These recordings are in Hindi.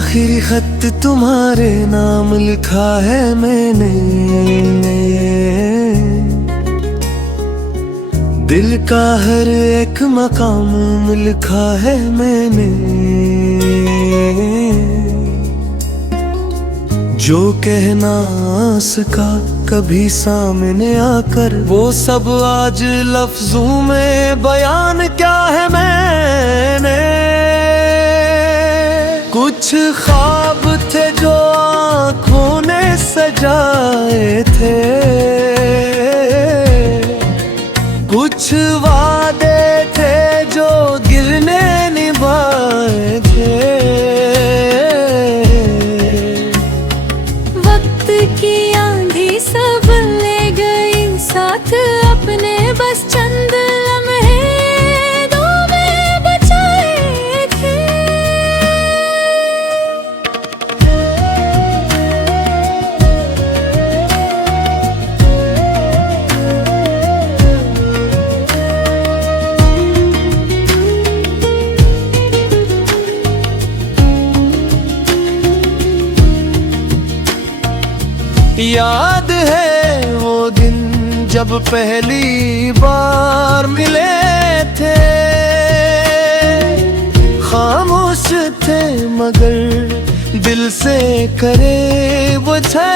आखिरी खत तुम्हारे नाम लिखा है मैंने, दिल का हर एक मकाम लिखा है मैंने। जो कहना सका कभी सामने आकर, वो सब आज लफ्जों में बयान क्या है मैंने। कुछ ख्वाब थे जो आँखों ने सजाए थे, कुछ वादे थे जो दिल ने निभाए थे। वक्त की आंधी सब ले गई साथ अपने, बस चंद लम्हे दो में बचाए थे। याद है वो दिन जब पहली बार मिले थे, खामोश थे मगर दिल से करीब थे।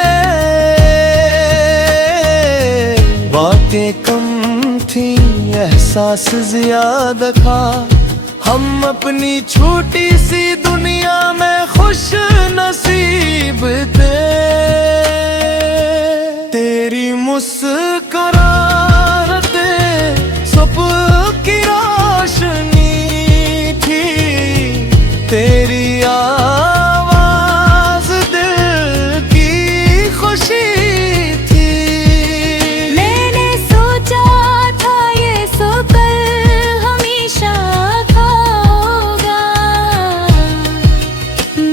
बातें कम थी एहसास ज्यादा था, हम अपनी छोटी सी दुनिया में खुश नसीब थे। तेरी मुस्कुराहटें सुबह की रोशनी थी, तेरी आवाज दिल की खुशी थी। मैंने सोचा था ये सोकर हमेशा था होगा,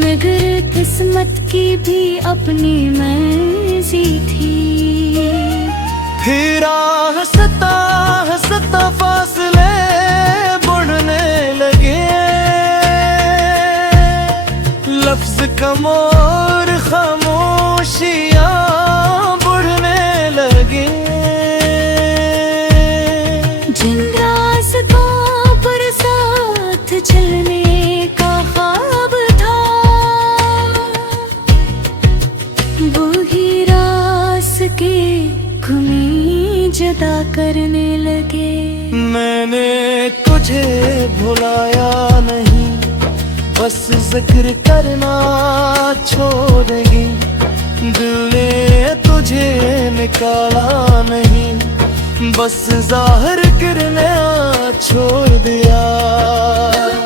मगर किस्मत की भी अपनी मर्जी थी। फिर हंसता हंसता फासले बढ़ने लगे, लफ्ज कम और खामोशियां बढ़ने लगे। जिन रास्तों पर साथ चलने का ख्वाब था, वही रास्ते घूमी जुदा करने लगे। मैंने तुझे भुलाया नहीं, बस जिक्र करना छोड़ेगी। दिल ने तुझे निकाला नहीं, बस जाहिर करना छोड़ दिया।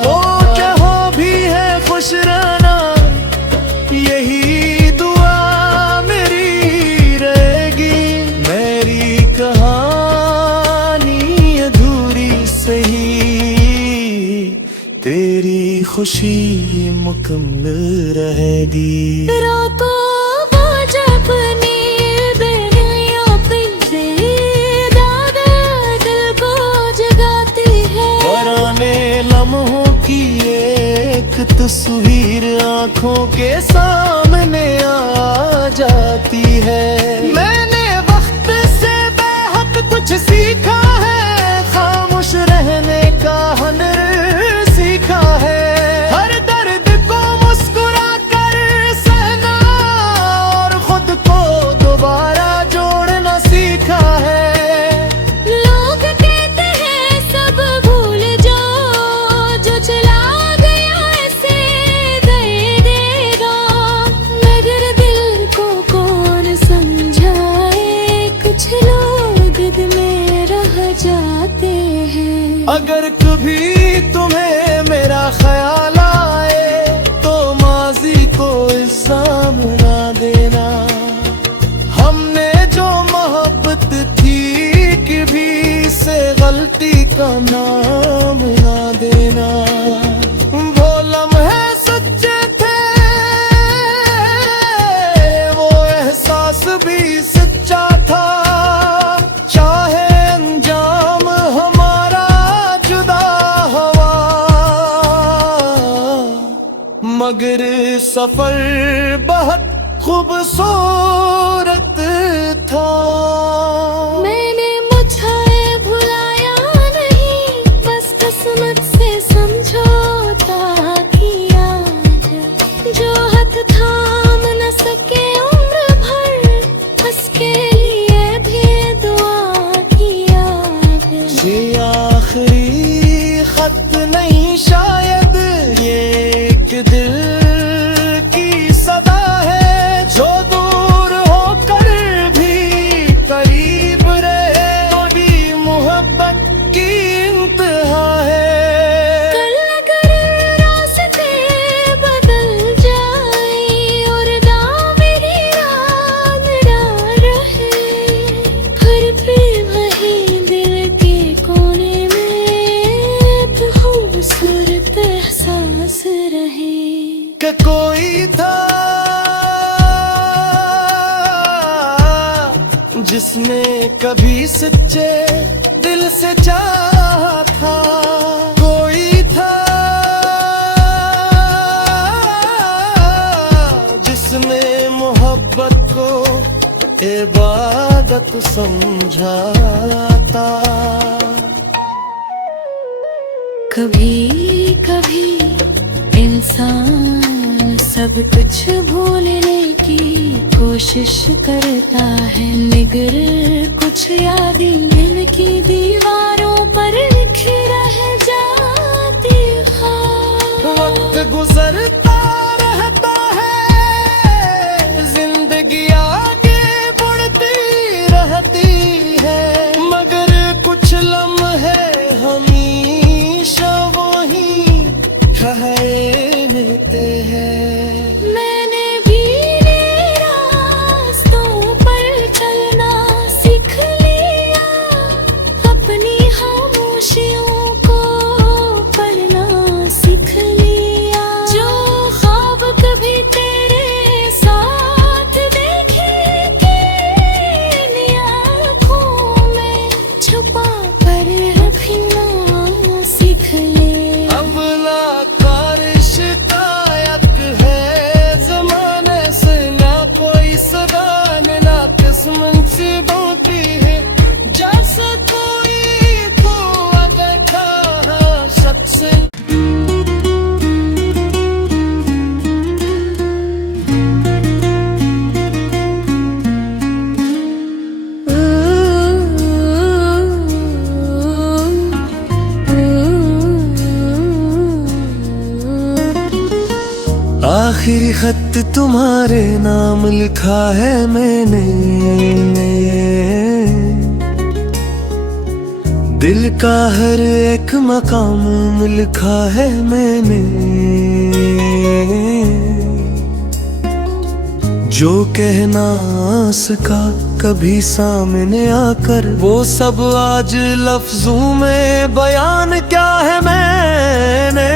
वो चाहो भी है खुश रहना, यही दुआ मेरी रहेगी। मेरी कहानी अधूरी सही, तेरी खुशी मुकम्मल रहेगी। रातों वो जब नींद बेनियों पे दादा दिल को जगाती है, पुराने लम्हों की एक तस्वीर आंखों के सामने आ जाती है। मैंने वक्त से बेहद कुछ सीखा है, खामोश रहने का हुनर सीखा है। हर दर्द को मुस्कुरा कर सहना और खुद को दोबारा जोड़ना सीखा है। लोग कहते हैं सब भूल जाओ, जो चला गया ऐसे दे देगा, मगर दिल को कौन समझाए। कुछ लोग दिल में रह जाते हैं। अगर कभी मगर सफर बहुत खूबसूरत था। मैंने मुझे भुलाया नहीं, बस किस्मत से समझौता किया। जो हाथ थाम न सके उम्र भर, उसके लिए भी दुआ किया। ये आखिरी खत नहीं शायद, ये एक दिल की सदा है जो दूर होकर भी करीब रहे, तो भी मोहब्बत की इंतहा है। कल अगर रास्ते बदल जाए और दांव मेरी रात ना रहे, फिर भी वही दिल के कोने में खूबसूरत एहसास रहे कि कोई था जिसने कभी सच्चे दिल से चाहा था। कोई था जिसने मोहब्बत को इबादत समझा था। कभी कभी इंसान सब कुछ भूलने की कोशिश करता है, मगर कुछ यादें दिल की दीवारों पर लिखी रह जाती हैं। वक्त गुजरता रहता है, जिंदगी आगे बढ़ती रहती है, मगर कुछ लम्हे हमेशा वही ठहरते हैं। मैंने भी रास्तों पर चलना सीख लिया, अपनी खामोशियों को पढ़ना सीख लिया। जो ख्वाब कभी तेरे साथ देखे थे, इन आँखों में छुपा कर रखना सीख ले। अब लाचार शिकायत है ज़माने से, ना कोई सदा ना किस्मत से बनती है। जैसे कोई तो देखा सबसे आखिरी खत तुम्हारे नाम लिखा है मैंने, दिल का हर एक मकाम लिखा है मैंने। जो कहना सका कभी सामने आकर, वो सब आज लफ्जों में बयान क्या है मैंने।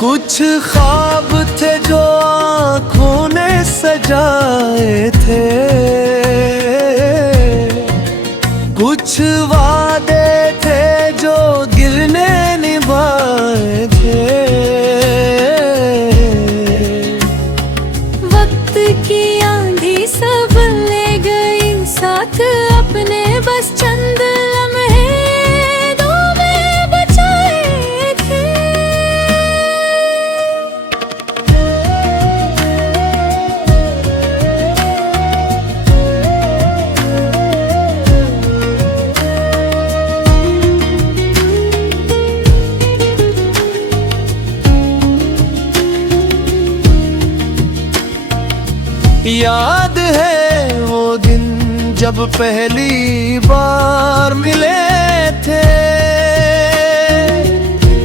कुछ ख्वाब थे जो आँखों ने सजाए थे, कुछ वादे थे जो दिल ने निभाए थे। वक्त की आंधी सब ले गई साथ अपने, बस चंद लम्हे दो में बचाए थे। याद है वो दिन जब पहली बार मिले थे,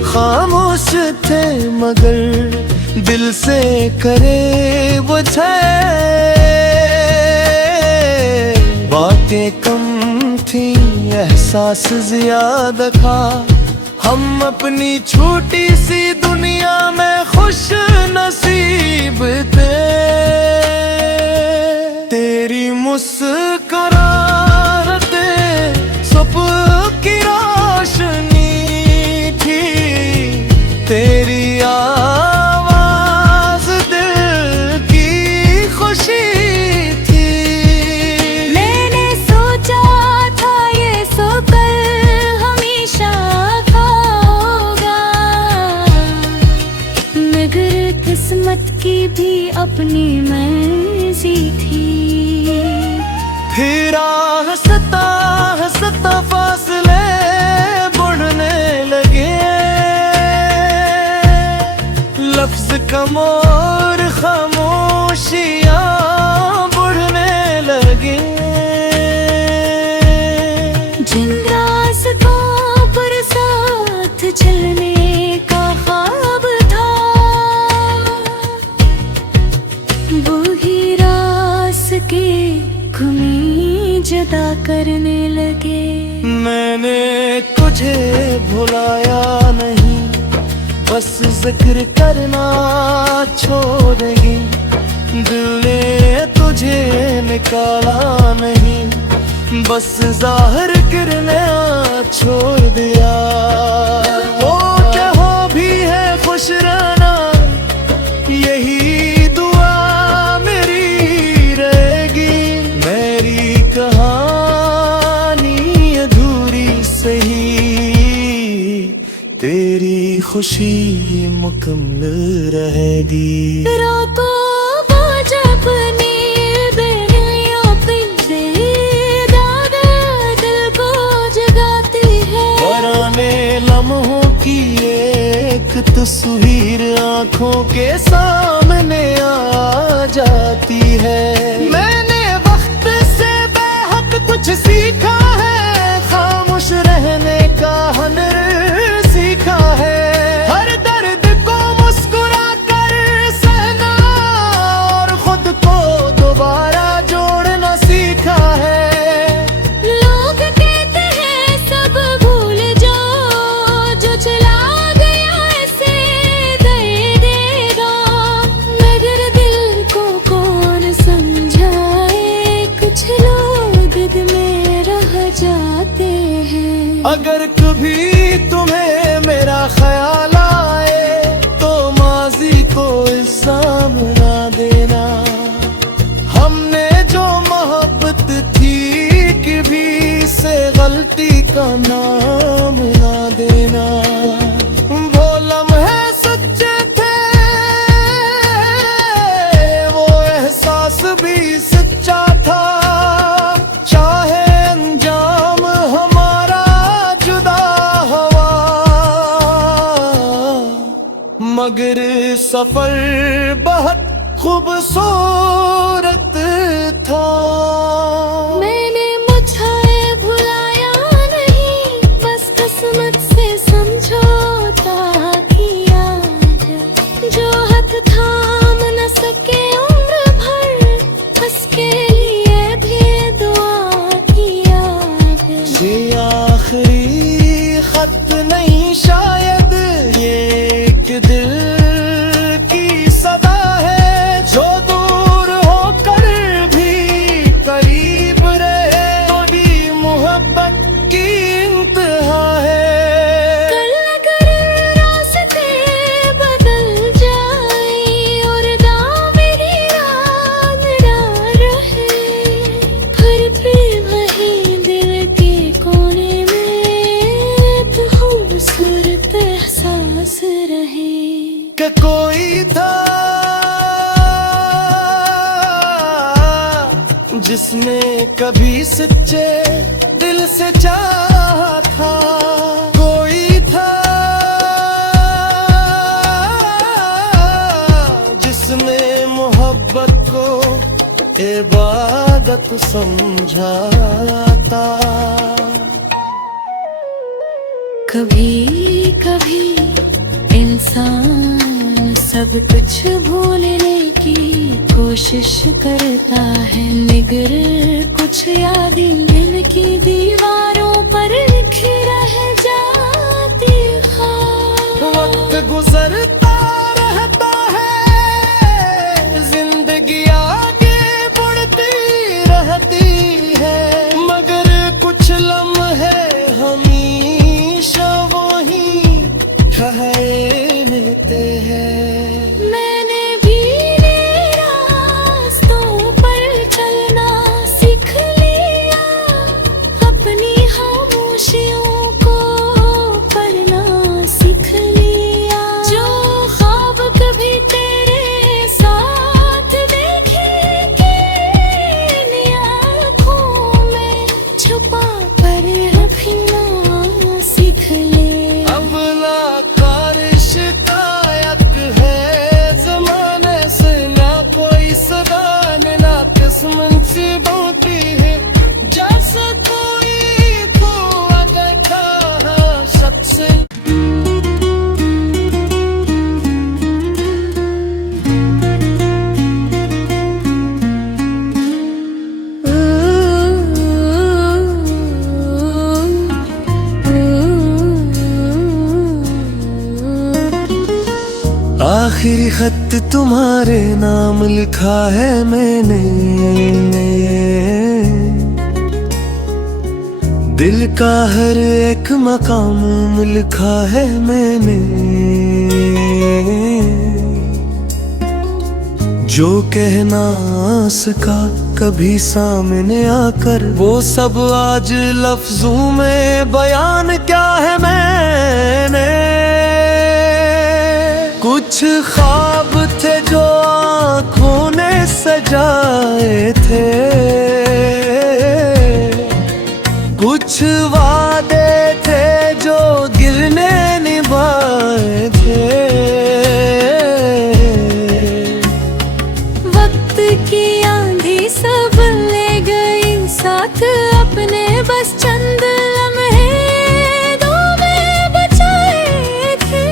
खामोश थे मगर दिल से करे वो थे। बातें कम थी एहसास ज्यादा था, हम अपनी छोटी सी दुनिया में खुश नसीब थे। तेरी मुस्कुराहटें सुबह की रोशनी थी, तेरी किस्मत की भी अपनी मर्जी थी। फिर हंसता हंसता फासले बढ़ने लगे, लफ्ज कम और खामोशियां बढ़ने लगे। जिन रास्तों पर साथ चलने का ख्वाब था, वही रास्ते घुमी जुदा करने लगे। मैंने तुझे भुलाया नहीं, बस जिक्र करना छोड़ेगी। दिल ने तुझे निकाला नहीं, बस जाहिर करना छोड़ दिया। वो चाहो भी है खुश रहना, यही दुआ मेरी रहेगी। मेरी कहानी अधूरी सही, तेरी खुशी मुकम्मल रहेगी। रातों वो जब नींद गलियों पे दादा दिल को जगाती है। पुराने लम्हों की एक तस्वीर आंखों के सामने आ जाती है। मैंने वक्त से बेहद कुछ सीखा है, खामोश रहने का हुनर सीखा है। हर दर्द को मुस्कुरा कर सहना और खुद को दोबारा जोड़ना सीखा है। लोग कहते हैं सब भूल जाओ, जो चला गया ऐसे दे देगा। मगर दिल को कौन समझाए, कुछ लोग दिल में रह जाते हैं। अगर कभी तुम्हें मेरा ख्याल आए, तो माजी को इल्जाम ना देना। हमने जो मोहब्बत थी कभी से गलती का नाम ना देना। वो लम्हे सच्चे थे, वो एहसास भी सच्चा था। चाहे अंजाम हमारा जुदा हुआ, मगर सफर बहुत खूबसूरत था। मैंने मुझे भुलाया नहीं, बस किस्मत से समझौता किया है। जो हाथ थाम न सके उम्र भर, उसके लिए भी दुआ किया है। ये आखिरी खत नहीं शायद, ये एक दिल की सदा है। जो दूर होकर भी करीब रहे, तो भी मोहब्बत की इंतहा है। कल अगर रास्ते बदल जाए और दांव मेरी रात ना रहे, फिर वही दिल के कोने में खूबसूरत एहसास रहे। कि कोई था जिसने कभी सच्चे दिल से चाहा था। कोई था जिसने मोहब्बत को इबादत समझा था। कभी कभी इंसान सब कुछ भूलने की कोशिश करता है, मगर कुछ यादें दिल की दीवारों पर लिख रह जाती हैं। वक्त गुजरता रहता है, जिंदगी आगे बढ़ती रहती है, मगर कुछ लम्हे हमेशा वही ठहरते हैं। मैंने भी रास्तों पर चलना सीख लिया, अपनी खामोशियों को पढ़ना सीख लिया। जो आखिरी खत तुम्हारे नाम लिखा है मैंने, दिल का हर एक मकाम लिखा है मैंने। जो कहना सका कभी सामने आकर, वो सब आज लफ्जों में बयान क्या है मैंने। कुछ ख्वाब थे जो आँखों ने सजाए थे, कुछ वादे थे जो दिल ने निभाए थे। वक्त की आंधी सब ले गई साथ अपने, बस चंद लम्हे दो में बचाए थे।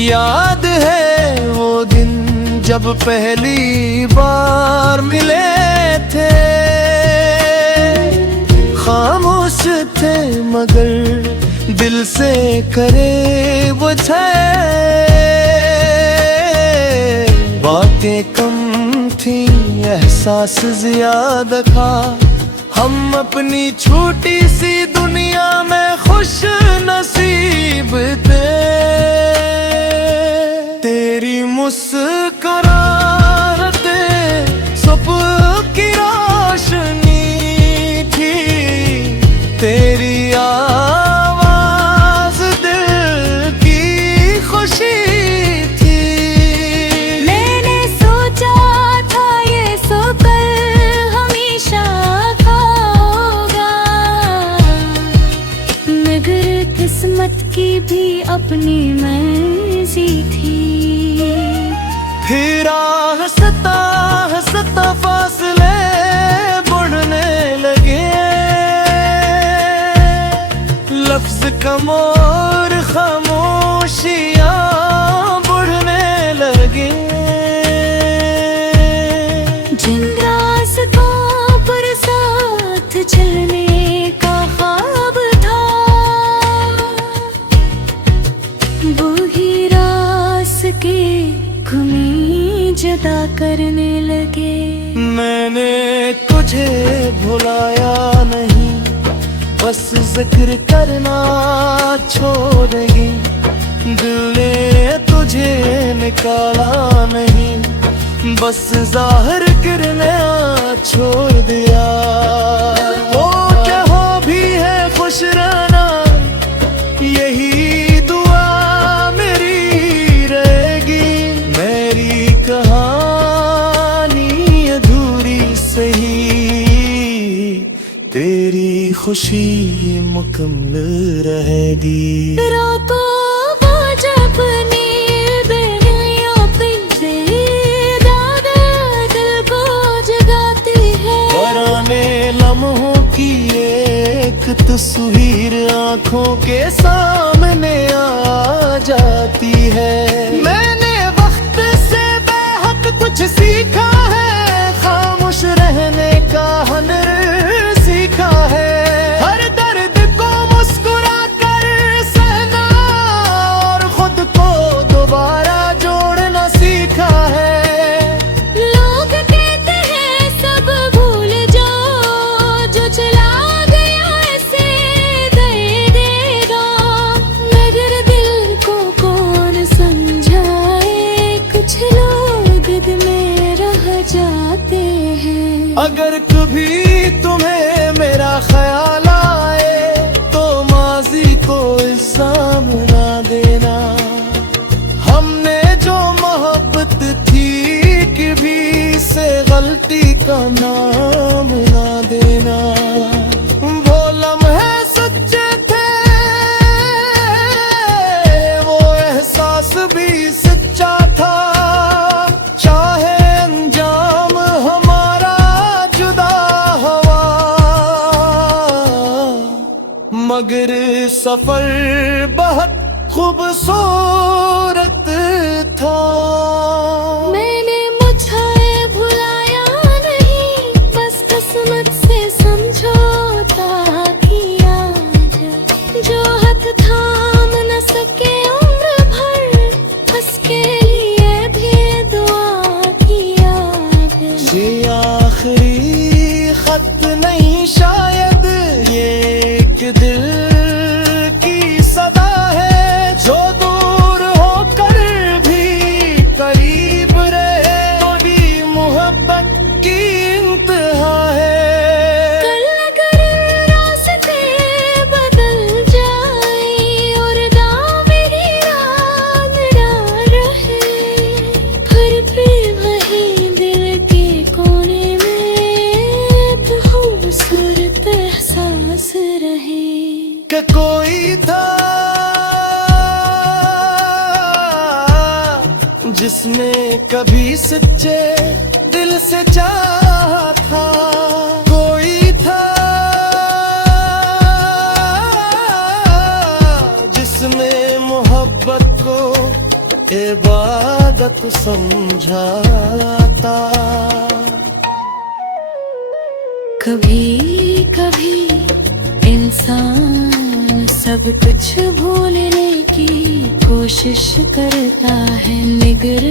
याद है वो दिन जब पहली बार मिले थे, खामोश थे मगर दिल से करे वो बातें कम थी, एहसास ज्यादा था। हम अपनी छोटी सी दुनिया में खुश नसीब थे। तेरी मुस्कुराहटें सुबह की रोशनी थी, तेरी आवाज दिल की खुशी थी। मैंने सोचा था ये सोकर हमेशा होगा, मगर किस्मत की भी अपनी मर्जी थी। फिर हंसता हंसता फासले बढ़ने लगे, लफ्ज कम और खामोशियां बढ़ने लगे। जिन रास्तों पर साथ चलने का ख्वाब था, वही रास्ते घुमी जुदा करने लगे। मैंने तुझे भुलाया नहीं, बस जिक्र करना छोड़ेगी। दिल ने तुझे निकाला नहीं, बस जाहिर करना छोड़ दिया। वो चाहो भी है खुश रहना, यही दुआ मेरी रहेगी। मेरी कहानी अधूरी सही, तेरी खुशी मुकम्मल रहेगी। रातों वो जब नींद बेनियों पे दादा दिल को जगाती है, पुराने लम्हों की एक तस्वीर आंखों के सामने आ जाती है। मैंने वक्त से बेहद कुछ सीखा है, खामोश रहने का हुनर सीखा है। हर दर्द को मुस्कुरा कर सहना और खुद को दोबारा जोड़ना सीखा है। लोग कहते हैं सब भूल जाओ, जो चला गया ऐसे दर्द देगा, मगर दिल को कौन समझाए, कुछ लोग दिल में रह जाते हैं। अगर कभी तुम्हें मेरा ख्याल आए, तो माजी को इल्जाम ना देना। हमने जो मोहब्बत थी कभी से गलती का नाम ना देना। वो लम्हे सच्चे थे, वो एहसास भी सच्चा था। चाहे अंजाम हमारा जुदा हुआ, मगर सफर बहुत खूबसूरत था। मैंने मुझे भुलाया नहीं, बस किस्मत से समझौता किया। जो हाथ थाम न सके उम्र भर, उसके लिए भी दुआ किया। ये आखिरी खत नहीं शायद, ये एक दिल की सदा है जो दूर होकर भी करीब रहे। थोड़ी मोहब्बत की इंतहा है। कल अगर रास्ते बदल जाए और गाँव मेरी रात ना रहे, फिर भी वही दिल के कोने में खूबसूरत एहसास रहे कि कोई था जिसने कभी सच्चे दिल से चाहा था। कोई था जिसने मोहब्बत को इबादत समझा था। कभी कभी इंसान सब कुछ भूलने की कोशिश करता है, मगर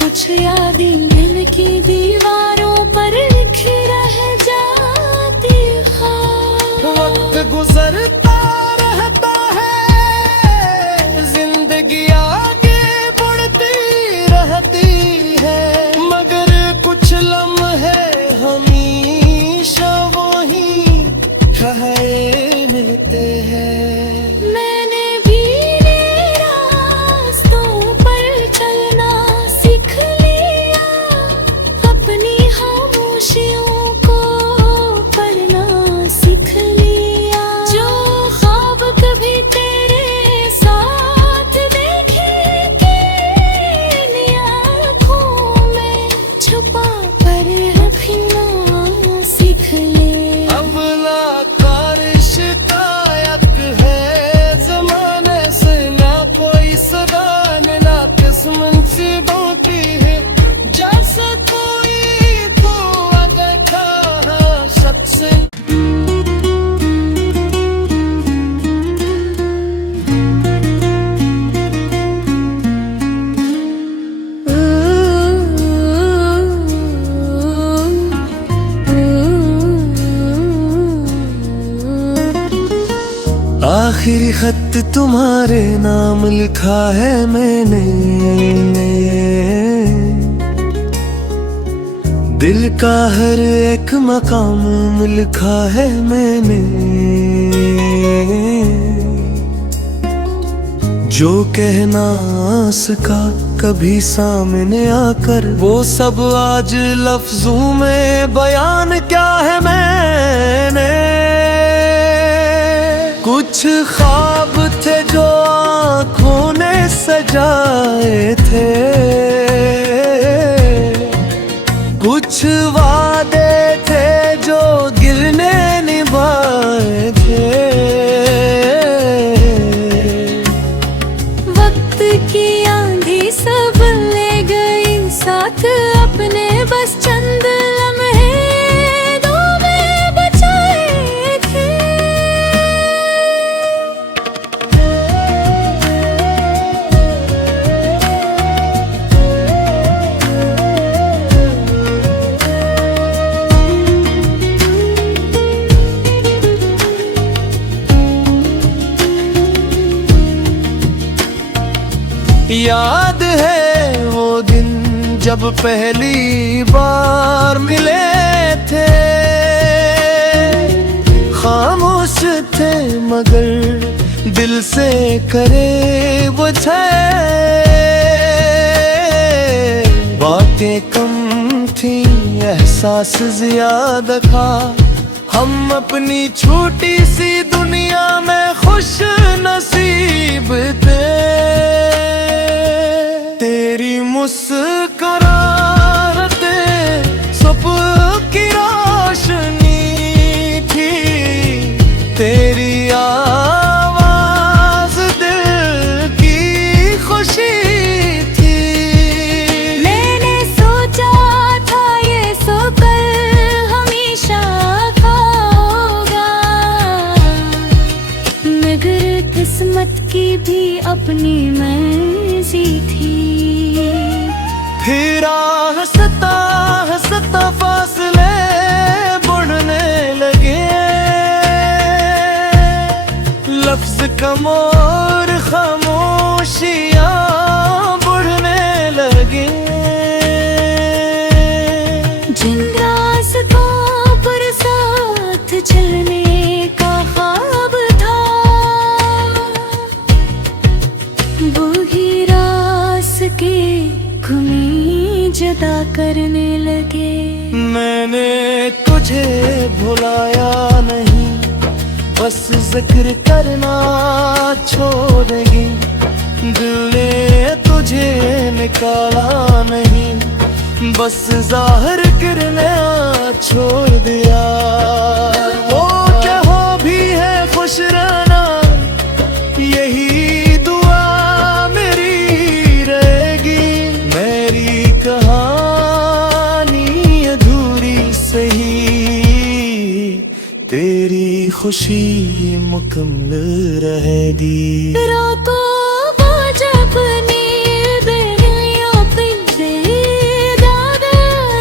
कुछ यादें दिल की दीवारों पर लिख रह जाती ख्वाब। वक्त गुजरता रहता है, जिंदगी आगे बढ़ती रहती है, मगर कुछ लम्हे हमेशा वही ठहरते हैं। मैंने भी रास्तों पर चलना सीख लिया, अपनी खामोशियों को पढ़ना सीख लिया। जो ख्वाब कभी तेरे साथ देखे थे, इन आँखों में छुपा कर रखना सीख ले। अब लाचार शिकायत है जमाने से, ना कोई सदा ना किस्मत से बाकी है। जैसा कोई तो अगर था शख्स। आखिरी खत तुम्हारे नाम लिखा है मैंने, दिल का हर एक मकाम लिखा है मैंने। जो कहना सका कभी सामने आकर, वो सब आज लफ्जों में बयान क्या है मैंने। कुछ ख्वाब थे जो आँखों ने सजाए थे, कुछ वादे थे जो दिल ने निभाए थे। वक्त की आंधी सब ले गई साथ अपने, बस चंद लम्हे दो में बचाए थे। याद है वो दिन जब पहली बार मिले थे, खामोश थे मगर दिल से करे वो थे। बातें कम थी एहसास ज्यादा था, हम अपनी छोटी सी दुनिया में खुश नसीब थे। तेरी मुस्कुराहटें सुबह की रोशनी थी, तेरी किस्मत की भी अपनी मर्जी थी। फिर हंसता हंसता फासले बढ़ने लगे, लफ्ज कम और खामोशियां बढ़ने लगे। जिन रास्तों पर साथ चलने का ख्वाब था, वही रास्ते घुमी जुदा करने लगे। मैंने तुझे भुलाया नहीं, बस जिक्र करना छोड़ेगी। दिल ने तुझे निकाला नहीं, बस जाहिर करना छोड़ दिया। वो चाहो भी है खुश रहना, यही दुआ मेरी रहेगी। मेरी कहानी अधूरी सही, तेरी खुशी मुकम्मल रहेगी। रातों बाजा अपनी बेड़ियों पे दादा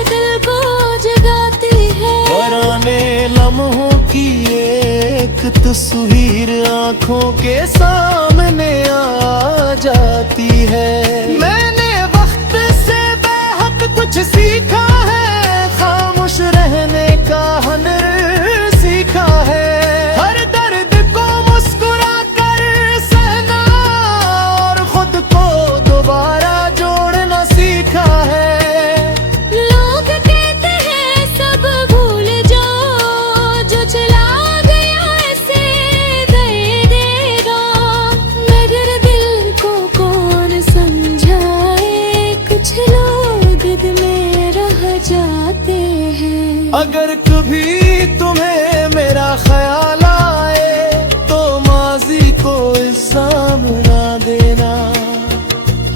दिल को जगाती है। पुराने लम्हों की एक तस्वीर आंखों के सामने आ जाती है। मैंने वक्त से बेहद कुछ सीखा है, खामोश रहने का हुनर सीखा है। हर दर्द को मुस्कुरा कर सहना और खुद को दोबारा जोड़ना सीखा है। लोग कहते हैं सब भूल जाओ, जो चला गया ऐसे दे देगा। मगर दिल को कौन समझाए, कुछ लोग दिल में रह जाते हैं। अगर कभी तुम्हें मेरा ख्याल आए, तो माजी को इल्जाम ना देना।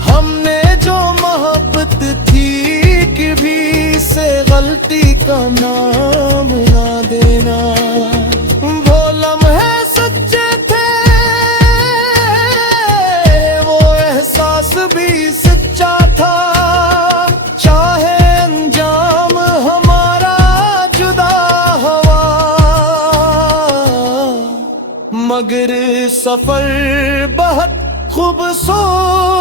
हमने जो मोहब्बत थी कभी से गलती का नाम ना देना। वो लम्हे सच्चे थे, वो एहसास भी सच्चा था। चाहे अंजाम हमारा जुदा हुआ, मगर सफर बहुत खूबसूरत